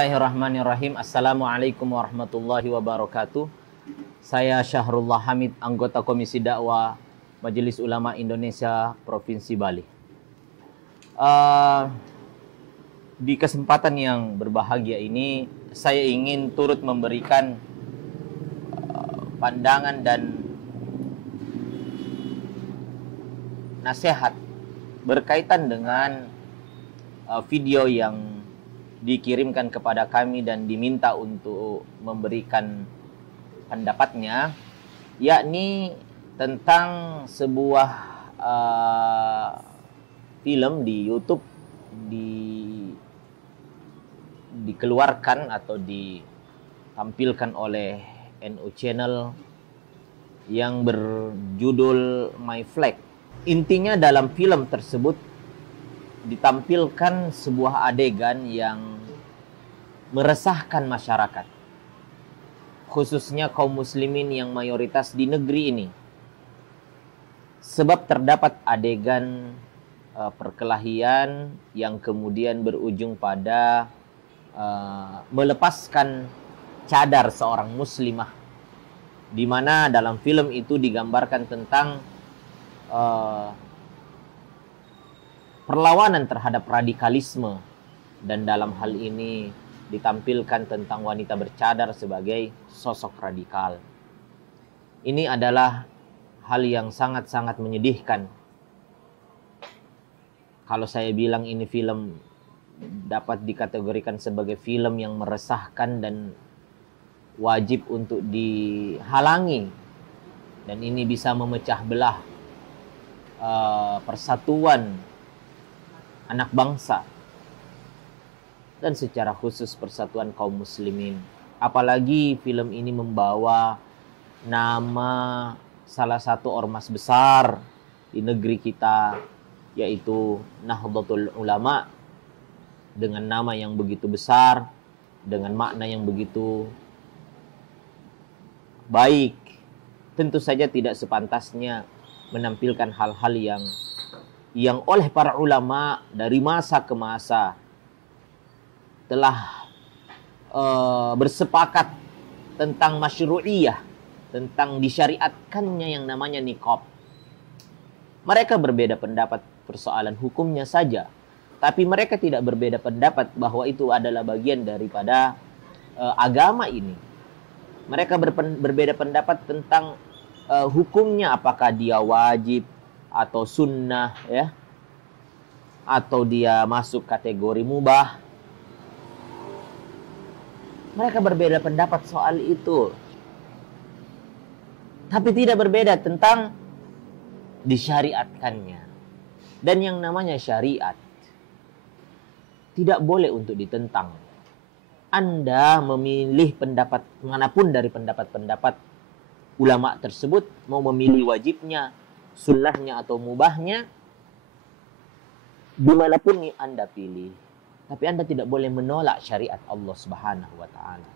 Bismillahirrahmanirrahim. Assalamualaikum warahmatullahi wabarakatuh. Saya Syahrullah Hamid, anggota Komisi Dakwah Majelis Ulama Indonesia Provinsi Bali. Di kesempatan yang berbahagia ini, saya ingin turut memberikan pandangan dan nasihat berkaitan dengan video yang dikirimkan kepada kami dan diminta untuk memberikan pendapatnya, yakni tentang sebuah film di YouTube dikeluarkan atau ditampilkan oleh NU Channel yang berjudul My Flag. Intinya dalam film tersebut ditampilkan sebuah adegan yang meresahkan masyarakat, khususnya kaum muslimin yang mayoritas di negeri ini. Sebab terdapat adegan perkelahian yang kemudian berujung pada melepaskan cadar seorang muslimah, di mana dalam film itu digambarkan tentang perlawanan terhadap radikalisme, dan dalam hal ini ditampilkan tentang wanita bercadar sebagai sosok radikal. Ini adalah hal yang sangat-sangat menyedihkan. Kalau saya bilang ini film dapat dikategorikan sebagai film yang meresahkan dan wajib untuk dihalangi, dan ini bisa memecah belah persatuan anak bangsa, dan secara khusus persatuan kaum muslimin. Apalagi film ini membawa nama salah satu ormas besar di negeri kita, yaitu Nahdlatul Ulama, dengan nama yang begitu besar, dengan makna yang begitu baik. Tentu saja tidak sepantasnya menampilkan hal-hal yang oleh para ulama dari masa ke masa telah bersepakat tentang masyru'iyah, tentang disyariatkannya yang namanya niqab. Mereka berbeda pendapat persoalan hukumnya saja, tapi mereka tidak berbeda pendapat bahwa itu adalah bagian daripada agama ini. Mereka berbeda pendapat tentang hukumnya, apakah dia wajib atau sunnah, ya, atau dia masuk kategori mubah. Mereka berbeda pendapat soal itu, tapi tidak berbeda tentang disyariatkannya. Dan yang namanya syariat tidak boleh untuk ditentang. Anda memilih pendapat manapun dari pendapat-pendapat ulama tersebut, mau memilih wajibnya, sunnahnya atau mubahnya, dimanapun Anda pilih, tapi Anda tidak boleh menolak syariat Allah Subhanahu wa Ta'ala.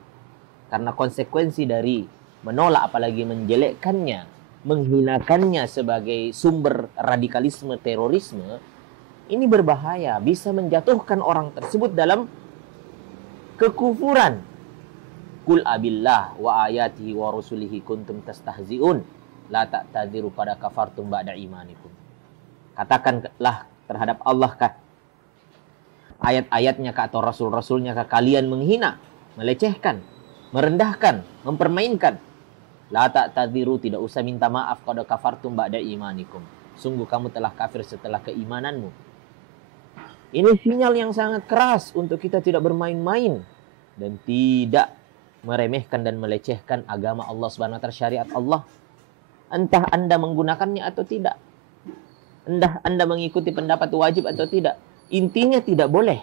Karena konsekuensi dari menolak, apalagi menjelekkannya, menghinakannya sebagai sumber radikalisme, terorisme, ini berbahaya, bisa menjatuhkan orang tersebut dalam kekufuran. Qul abillah wa ayatihi wa rusulihi kuntum tastahzi'un la ta'tadiru pada kafartum ba'da imanikum. Katakanlah terhadap Allah kah, ayat-ayatnya kah, atau rasul-rasulnya kah, kalian menghina, melecehkan, merendahkan, mempermainkan. La ta'tadiru, tidak usah minta maaf, pada kafartum ba'da imanikum. Sungguh kamu telah kafir setelah keimananmu. Ini sinyal yang sangat keras untuk kita tidak bermain-main dan tidak meremehkan dan melecehkan agama Allah Subhanahu wa Ta'ala, syariat Allah. Entah Anda menggunakannya atau tidak, entah Anda mengikuti pendapat wajib atau tidak, intinya tidak boleh.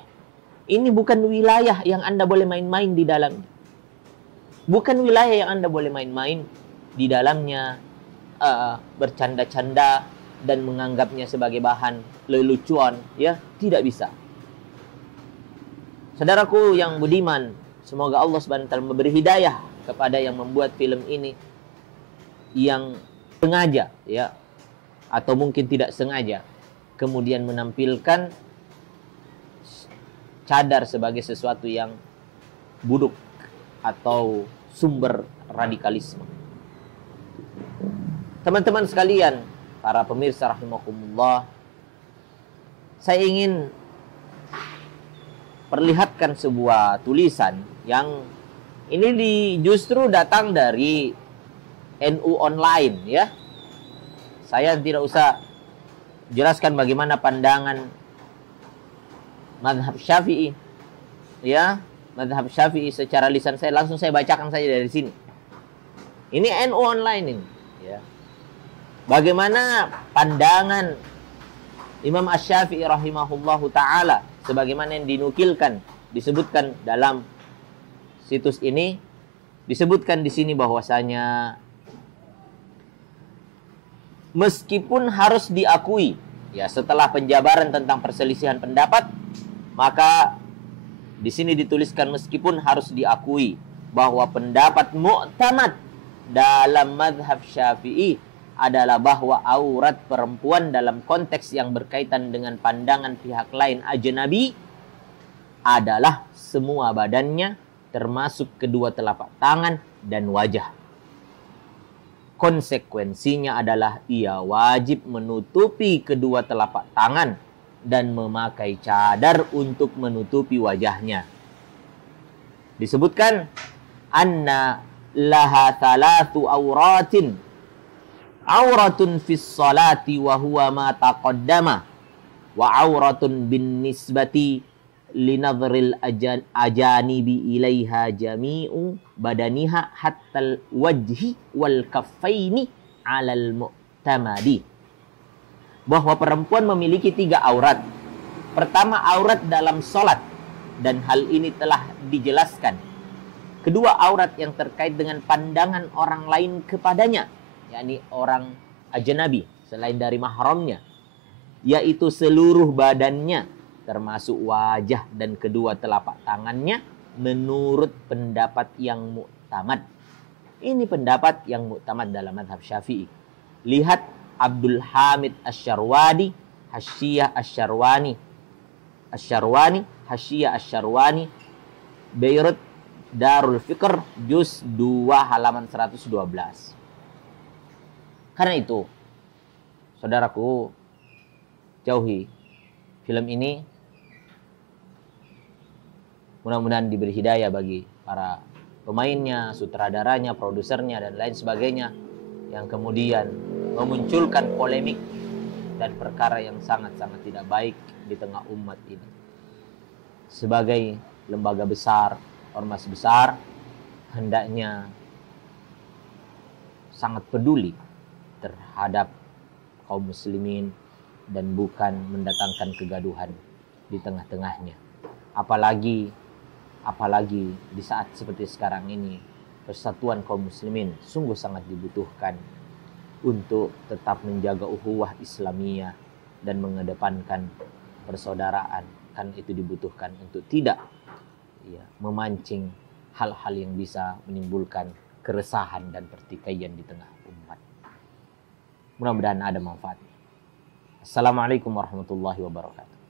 Ini bukan wilayah yang Anda boleh main-main di dalamnya. Bukan wilayah yang Anda boleh main-main di dalamnya, bercanda-canda dan menganggapnya sebagai bahan lelucuan, ya, tidak bisa. Saudaraku yang budiman, semoga Allah Subhanahu wa Ta'ala memberi hidayah kepada yang membuat film ini, yang sengaja, ya, atau mungkin tidak sengaja, kemudian menampilkan cadar sebagai sesuatu yang buduk atau sumber radikalisme. Teman-teman sekalian, para pemirsa rahimakumullah, saya ingin perlihatkan sebuah tulisan yang ini justru datang dari NU Online ya. Saya tidak usah jelaskan bagaimana pandangan mazhab Syafi'i ya, mazhab Syafi'i secara lisan saya, langsung saya bacakan saja dari sini. Ini NU Online ini ya. Bagaimana pandangan Imam Asy-Syafi'i rahimahullahu taala sebagaimana yang dinukilkan, disebutkan dalam situs ini, disebutkan di sini bahwasanya meskipun harus diakui ya, setelah penjabaran tentang perselisihan pendapat, maka di sini dituliskan meskipun harus diakui bahwa pendapat mu'tamad dalam mazhab Syafi'i adalah bahwa aurat perempuan dalam konteks yang berkaitan dengan pandangan pihak lain ajnabi adalah semua badannya termasuk kedua telapak tangan dan wajah. Konsekuensinya adalah ia wajib menutupi kedua telapak tangan dan memakai cadar untuk menutupi wajahnya. Disebutkan anna laha thalathu auratin, auratun fis salati wa huwa ma taqaddama, wa auratun bin nisbati linadhril ajanibi ilaiha jami'u badaniha hattal wajhi wal kaffaini alal mu'tamadi. Bahwa perempuan memiliki 3 aurat. Pertama, aurat dalam salat, dan hal ini telah dijelaskan. Kedua, aurat yang terkait dengan pandangan orang lain kepadanya, yakni orang ajnabi selain dari mahramnya, yaitu seluruh badannya termasuk wajah dan kedua telapak tangannya menurut pendapat yang mu'tamad. Ini pendapat yang mu'tamad dalam mazhab Syafi'i. Lihat Abdul Hamid Asy-Syarwani, Hasyiyah Asy-Syarwani, Hasyiyah Asy-Syarwani, Beirut Darul Fikr, juz 2 halaman 112. Karena itu, saudaraku, jauhi film ini. Mudah-mudahan diberi hidayah bagi para pemainnya, sutradaranya, produsernya, dan lain sebagainya, yang kemudian memunculkan polemik dan perkara yang sangat-sangat tidak baik di tengah umat ini. Sebagai lembaga besar, ormas besar, hendaknya sangat peduli terhadap kaum muslimin dan bukan mendatangkan kegaduhan di tengah-tengahnya. Apalagi di saat seperti sekarang ini, persatuan kaum muslimin sungguh sangat dibutuhkan untuk tetap menjaga ukhuwah Islamiyah dan mengedepankan persaudaraan. Kan itu dibutuhkan untuk tidak memancing hal-hal yang bisa menimbulkan keresahan dan pertikaian di tengah umat. Mudah-mudahan ada manfaat. Assalamualaikum warahmatullahi wabarakatuh.